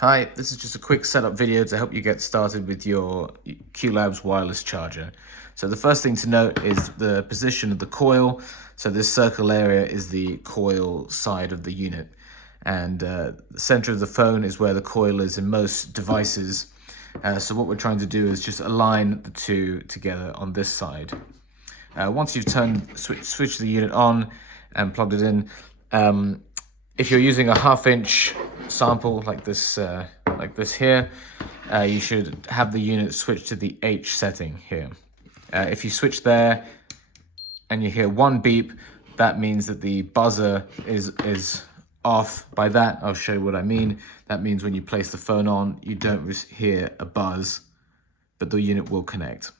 Hi, this is just a quick setup video to help you get started with your Kew Labs wireless charger. So the first thing to note is the position of the coil. So this circle area is the coil side of the unit. And the center of the phone is where the coil is in most devices. So what we're trying to do is just align the two together on this side. Once you've switched the unit on and plugged it in, if you're using a 1/2 inch sample like this here, you should have the unit switch to the H setting here. If you switch there and you hear one beep, that means that the buzzer is off. By that, I'll show you what I mean. That means when you place the phone on, you don't hear a buzz, but the unit will connect.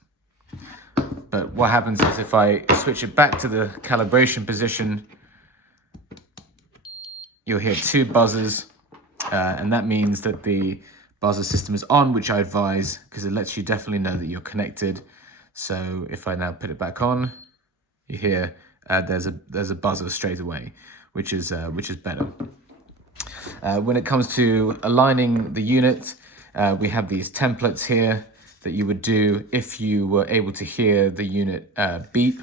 But what happens is if I switch it back to the calibration position, you'll hear 2 buzzers, and that means that the buzzer system is on, which I advise because it lets you definitely know that you're connected. So if I now put it back on, you hear there's a buzzer straight away, which is better. When it comes to aligning the unit, we have these templates here that you would do if you were able to hear the unit beep.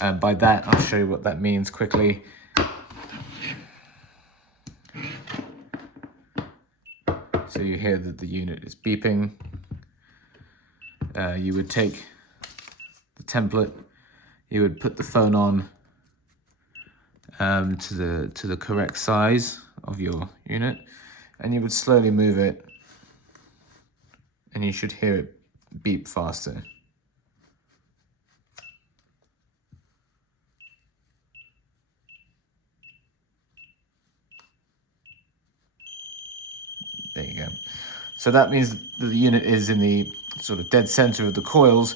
And by that, I'll show you what that means quickly. So you hear that the unit is beeping. You would take the template, you would put the phone on to the correct size of your unit, and you would slowly move it, and you should hear it beep faster. There you go. So that means that the unit is in the sort of dead center of the coils.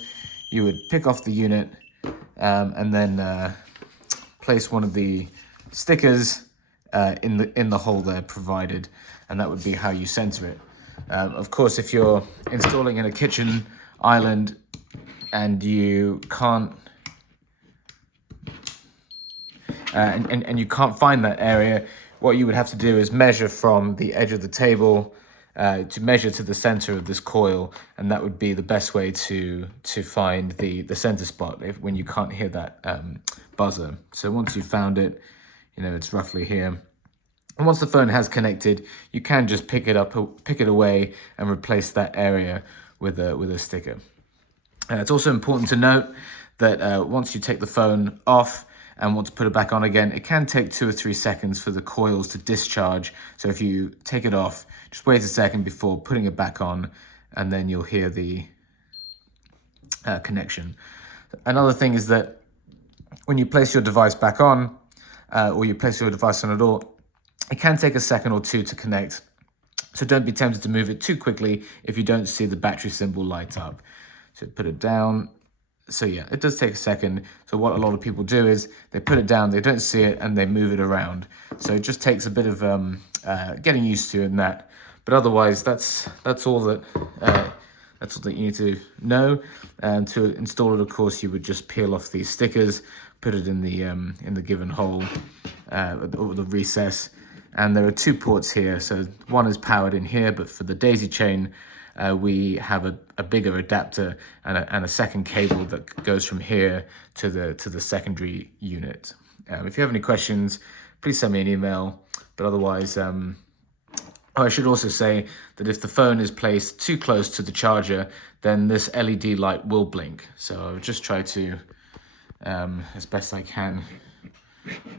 You would pick off the unit and then place one of the stickers in the hole there provided, and that would be how you center it. Of course, if you're installing in a kitchen island and you can't and you can't find that area, what you would have to do is measure from the edge of the table to measure to the center of this coil, and that would be the best way to find the center spot when you can't hear that buzzer. So once you've found it, you know it's roughly here. And once the phone has connected, you can just pick it away and replace that area with a sticker. It's also important to note that once you take the phone off and want to put it back on again, it can take 2 or 3 seconds for the coils to discharge. So if you take it off, just wait a second before putting it back on, and then you'll hear the connection. Another thing is that when you place your device back on, or you place your device on a door, it can take a second or 2 to connect. So don't be tempted to move it too quickly if you don't see the battery symbol light up. So put it down. So yeah, it does take a second. So what a lot of people do is they put it down, they don't see it, and they move it around. So it just takes a bit of getting used to in that. But otherwise, that's all that you need to know. And to install it, of course, you would just peel off these stickers, put it in the given hole or the recess. And there are 2 ports here. So one is powered in here, but for the daisy chain, we have a bigger adapter and a second cable that goes from here to the secondary unit. If you have any questions, please send me an email. But otherwise, I should also say that if the phone is placed too close to the charger, then this LED light will blink. So I'll just try to, as best I can,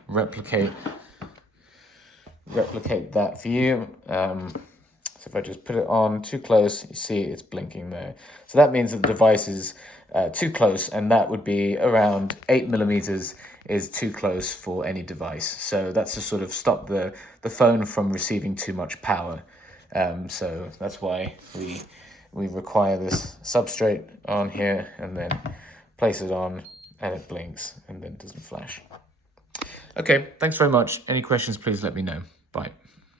replicate that for you. So if I just put it on too close, you see it's blinking there. So that means that the device is too close, and that would be around 8mm is too close for any device. So that's to sort of stop the phone from receiving too much power. So that's why we require this substrate on here, and then place it on, and it blinks, and then doesn't flash. Okay, thanks very much. Any questions, please let me know. Bye.